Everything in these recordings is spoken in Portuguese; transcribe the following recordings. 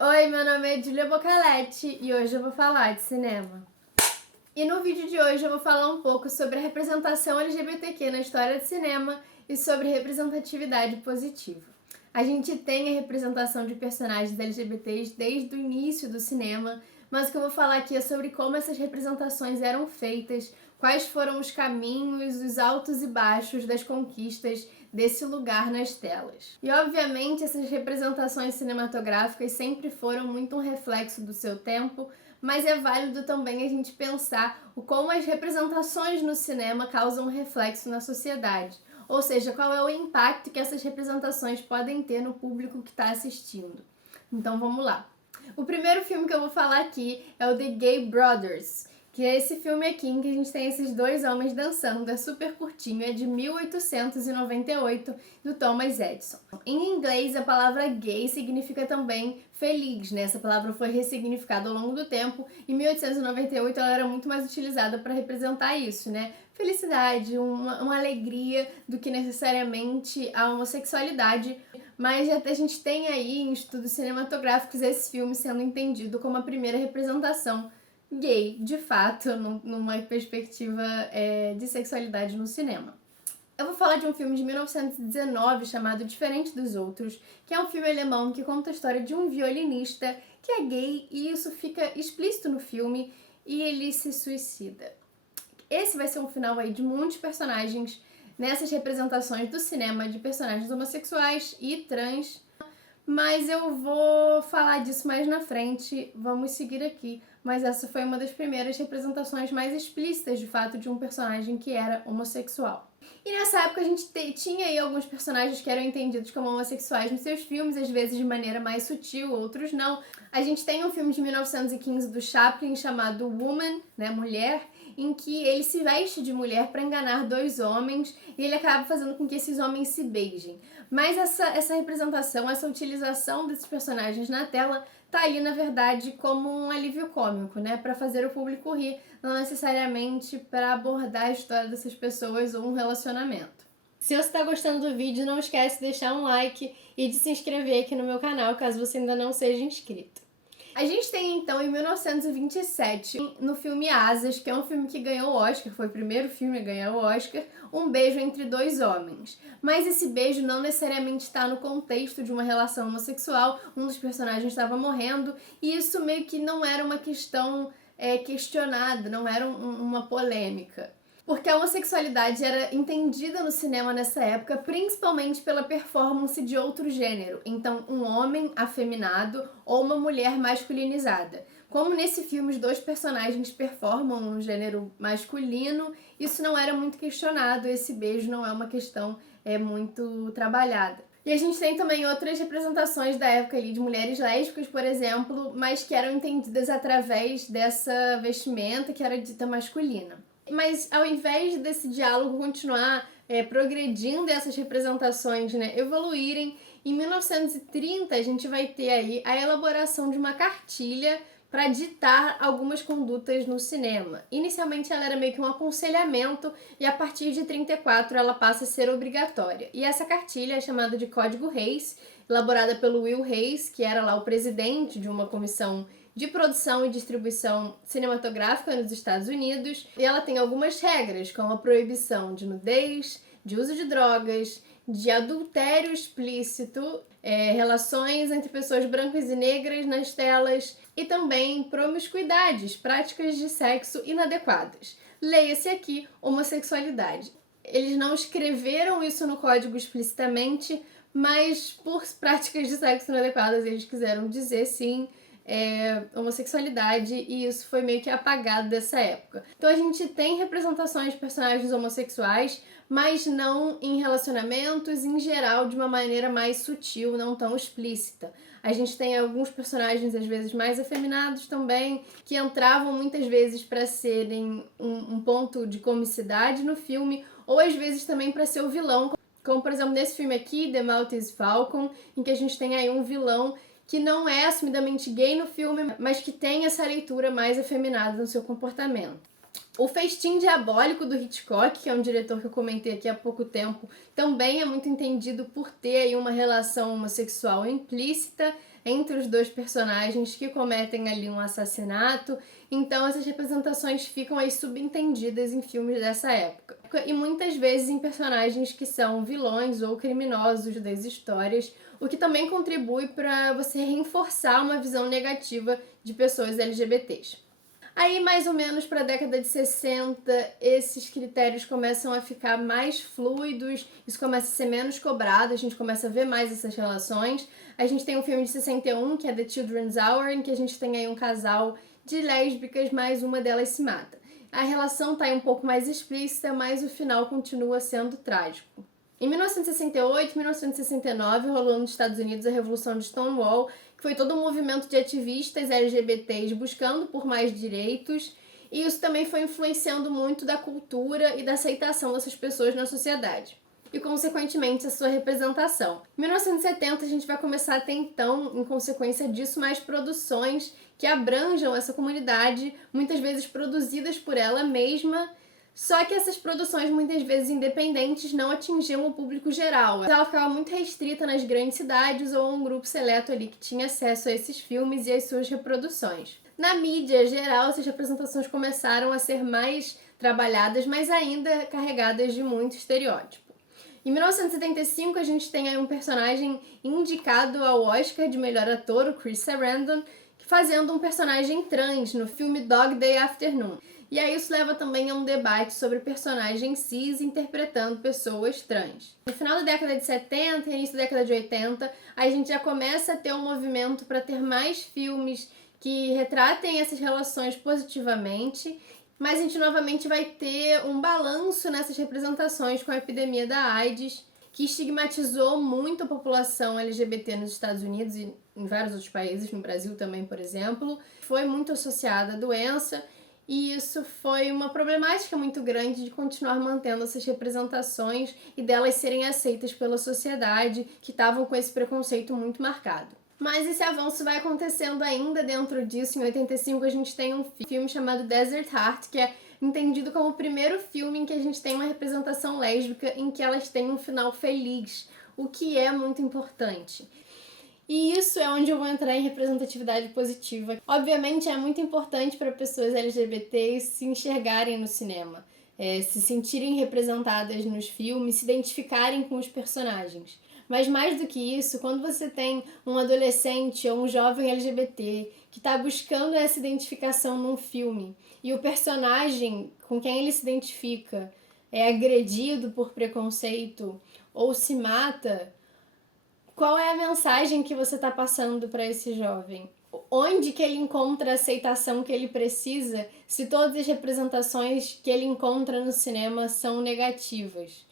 Oi, meu nome é Julia Bocaletti e hoje eu vou falar de cinema. E no vídeo de hoje eu vou falar um pouco sobre a representação LGBTQ na história do cinema e sobre representatividade positiva. A gente tem a representação de personagens LGBTs desde o início do cinema, mas o que eu vou falar aqui é sobre como essas representações eram feitas, quais foram os caminhos, os altos e baixos das conquistas desse lugar nas telas. E obviamente essas representações cinematográficas sempre foram muito um reflexo do seu tempo, mas é válido também a gente pensar o como as representações no cinema causam um reflexo na sociedade. Ou seja, qual é o impacto que essas representações podem ter no público que está assistindo. Então vamos lá. O primeiro filme que eu vou falar aqui é o The Gay Brothers, que é esse filme aqui em que a gente tem esses dois homens dançando, é super curtinho, é de 1898, do Thomas Edison. Em inglês, a palavra gay significa também feliz, né? Essa palavra foi ressignificada ao longo do tempo. Em 1898, ela era muito mais utilizada para representar isso, né? Felicidade, uma alegria do que necessariamente a homossexualidade. Mas a gente tem aí em estudos cinematográficos esse filme sendo entendido como a primeira representação gay, de fato, numa perspectiva de sexualidade no cinema. Eu vou falar de um filme de 1919 chamado Diferente dos Outros, que é um filme alemão que conta a história de um violinista que é gay e isso fica explícito no filme e ele se suicida. Esse vai ser um final aí de muitos personagens nessas representações do cinema de personagens homossexuais e trans, mas eu vou falar disso mais na frente, vamos seguir aqui. Mas essa foi uma das primeiras representações mais explícitas, de fato, de um personagem que era homossexual. E nessa época a gente tinha aí alguns personagens que eram entendidos como homossexuais nos seus filmes, às vezes de maneira mais sutil, outros não. A gente tem um filme de 1915 do Chaplin chamado Woman, né, Mulher, em que ele se veste de mulher para enganar dois homens e ele acaba fazendo com que esses homens se beijem. Mas essa representação, essa utilização desses personagens na tela tá ali, na verdade, como um alívio cômico, né? Para fazer o público rir, não necessariamente para abordar a história dessas pessoas ou um relacionamento. Se você está gostando do vídeo, não esquece de deixar um like e de se inscrever aqui no meu canal, caso você ainda não seja inscrito. A gente tem então em 1927, no filme Asas, que é um filme que ganhou o Oscar, foi o primeiro filme a ganhar o Oscar, um beijo entre dois homens. Mas esse beijo não necessariamente está no contexto de uma relação homossexual, um dos personagens estava morrendo, e isso meio que não era uma questão questionada, não era uma polêmica. Porque a homossexualidade era entendida no cinema nessa época, principalmente pela performance de outro gênero. Então, um homem afeminado ou uma mulher masculinizada. Como nesse filme os dois personagens performam um gênero masculino, isso não era muito questionado, esse beijo não é uma questão muito trabalhada. E a gente tem também outras representações da época ali de mulheres lésbicas, por exemplo, mas que eram entendidas através dessa vestimenta que era dita masculina. Mas ao invés desse diálogo continuar progredindo e essas representações evoluírem, em 1930 a gente vai ter aí a elaboração de uma cartilha para ditar algumas condutas no cinema. Inicialmente ela era meio que um aconselhamento e a partir de 34 ela passa a ser obrigatória. E essa cartilha é chamada de Código Reis, elaborada pelo Will Reis, que era lá o presidente de uma comissão de produção e distribuição cinematográfica nos Estados Unidos, e ela tem algumas regras, como a proibição de nudez, de uso de drogas, de adultério explícito, relações entre pessoas brancas e negras nas telas e também promiscuidades, práticas de sexo inadequadas. Leia-se aqui homossexualidade. Eles não escreveram isso no código explicitamente, mas por práticas de sexo inadequadas eles quiseram dizer sim homossexualidade, e isso foi meio que apagado dessa época. Então a gente tem representações de personagens homossexuais, mas não em relacionamentos, em geral, de uma maneira mais sutil, não tão explícita. A gente tem alguns personagens, às vezes, mais afeminados também, que entravam muitas vezes para serem um ponto de comicidade no filme, ou às vezes também para ser o vilão, como por exemplo nesse filme aqui, The Maltese Falcon, em que a gente tem aí um vilão que não é assumidamente gay no filme, mas que tem essa leitura mais afeminada no seu comportamento. O Festim Diabólico do Hitchcock, que é um diretor que eu comentei aqui há pouco tempo, também é muito entendido por ter aí uma relação homossexual implícita. entre os dois personagens que cometem ali um assassinato. Então essas representações ficam aí subentendidas em filmes dessa época. E muitas vezes em personagens que são vilões ou criminosos das histórias, o que também contribui para você reforçar uma visão negativa de pessoas LGBTs. Aí, mais ou menos para a década de 60, esses critérios começam a ficar mais fluidos, isso começa a ser menos cobrado, a gente começa a ver mais essas relações. A gente tem um filme de 61, que é The Children's Hour, em que a gente tem aí um casal de lésbicas, mas uma delas se mata. A relação tá aí um pouco mais explícita, mas o final continua sendo trágico. Em 1968 e 1969 rolou nos Estados Unidos a Revolução de Stonewall, que foi todo um movimento de ativistas LGBTs buscando por mais direitos, e isso também foi influenciando muito da cultura e da aceitação dessas pessoas na sociedade, e consequentemente a sua representação. Em 1970 a gente vai começar a ter então, em consequência disso, mais produções que abranjam essa comunidade, muitas vezes produzidas por ela mesma. Só que essas produções, muitas vezes independentes, não atingiam o público geral. Ela ficava muito restrita nas grandes cidades ou a um grupo seleto ali que tinha acesso a esses filmes e às suas reproduções. Na mídia geral, essas representações começaram a ser mais trabalhadas, mas ainda carregadas de muito estereótipo. Em 1975, a gente tem aí um personagem indicado ao Oscar de melhor ator, o Chris Sarandon, fazendo um personagem trans no filme Dog Day Afternoon. E aí isso leva também a um debate sobre personagens cis interpretando pessoas trans. No final da década de 70 e início da década de 80, a gente já começa a ter um movimento para ter mais filmes que retratem essas relações positivamente, mas a gente novamente vai ter um balanço nessas representações com a epidemia da AIDS, que estigmatizou muito a população LGBT nos Estados Unidos e em vários outros países, no Brasil também, por exemplo. Foi muito associada à doença, e isso foi uma problemática muito grande de continuar mantendo essas representações e delas serem aceitas pela sociedade, que estavam com esse preconceito muito marcado. Mas esse avanço vai acontecendo ainda dentro disso. Em 85 a gente tem um filme chamado Desert Heart, que é entendido como o primeiro filme em que a gente tem uma representação lésbica em que elas têm um final feliz, o que é muito importante. E isso é onde eu vou entrar em representatividade positiva. Obviamente é muito importante para pessoas LGBTs se enxergarem no cinema, se sentirem representadas nos filmes, se identificarem com os personagens. Mas mais do que isso, quando você tem um adolescente ou um jovem LGBT que está buscando essa identificação num filme e o personagem com quem ele se identifica é agredido por preconceito ou se mata, qual é a mensagem que você está passando para esse jovem? Onde que ele encontra a aceitação que ele precisa se todas as representações que ele encontra no cinema são negativas?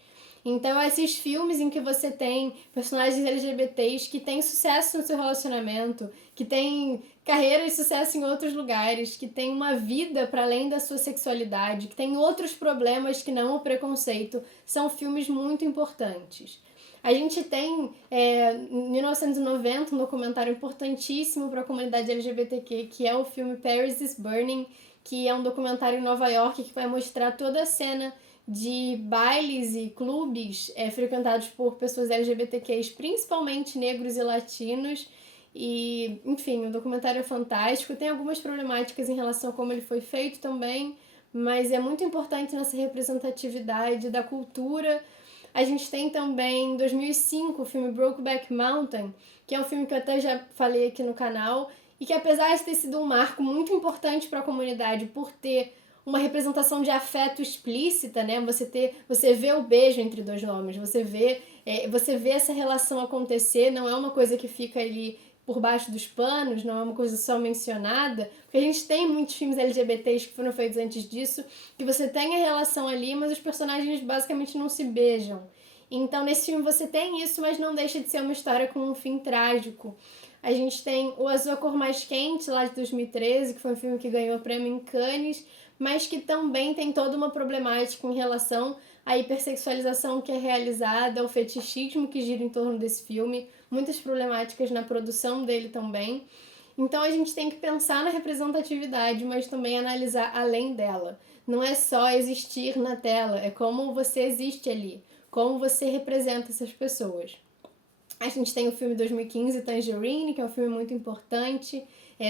Então, esses filmes em que você tem personagens LGBTs que têm sucesso no seu relacionamento, que têm carreira e sucesso em outros lugares, que têm uma vida para além da sua sexualidade, que têm outros problemas que não o preconceito, são filmes muito importantes. A gente tem, em 1990, um documentário importantíssimo para a comunidade LGBTQ, que é o filme Paris is Burning, que é um documentário em Nova York que vai mostrar toda a cena de bailes e clubes frequentados por pessoas LGBTQs, principalmente negros e latinos. E, enfim, o documentário é fantástico. Tem algumas problemáticas em relação a como ele foi feito também, mas é muito importante nessa representatividade da cultura. A gente tem também, em 2005, o filme Brokeback Mountain, que é um filme que eu até já falei aqui no canal, e que apesar de ter sido um marco muito importante para a comunidade por ter uma representação de afeto explícita, né? Você vê o beijo entre dois homens, você vê essa relação acontecer, não é uma coisa que fica ali por baixo dos panos, não é uma coisa só mencionada, porque a gente tem muitos filmes LGBTs que foram feitos antes disso, que você tem a relação ali, mas os personagens basicamente não se beijam. Então nesse filme você tem isso, mas não deixa de ser uma história com um fim trágico. A gente tem O Azul a Cor Mais Quente, lá de 2013, que foi um filme que ganhou o prêmio em Cannes, mas que também tem toda uma problemática em relação à hipersexualização que é realizada, ao fetichismo que gira em torno desse filme, muitas problemáticas na produção dele também. Então a gente tem que pensar na representatividade, mas também analisar além dela. Não é só existir na tela, é como você existe ali, como você representa essas pessoas. A gente tem o filme 2015, Tangerine, que é um filme muito importante,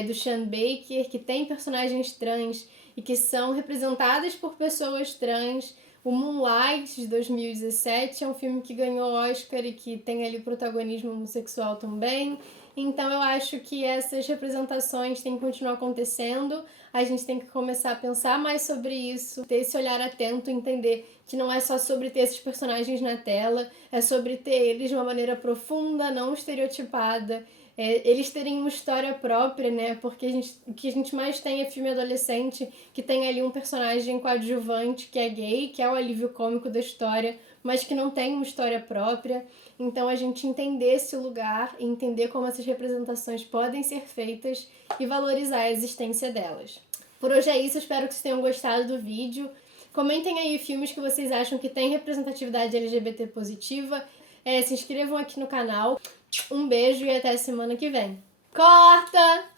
do Sean Baker, que tem personagens trans e que são representadas por pessoas trans. O Moonlight, de 2017, é um filme que ganhou Oscar e que tem ali protagonismo homossexual também. Então eu acho que essas representações têm que continuar acontecendo. A gente tem que começar a pensar mais sobre isso, ter esse olhar atento, entender que não é só sobre ter esses personagens na tela, é sobre ter eles de uma maneira profunda, não estereotipada, eles terem uma história própria, né? Porque o que a gente mais tem é filme adolescente que tem ali um personagem coadjuvante que é gay, que é o alívio cômico da história, mas que não tem uma história própria. Então a gente entender esse lugar, entender como essas representações podem ser feitas e valorizar a existência delas. Por hoje é isso, espero que vocês tenham gostado do vídeo. Comentem aí filmes que vocês acham que tem representatividade LGBT positiva. Se inscrevam aqui no canal. Um beijo e até semana que vem. Corta!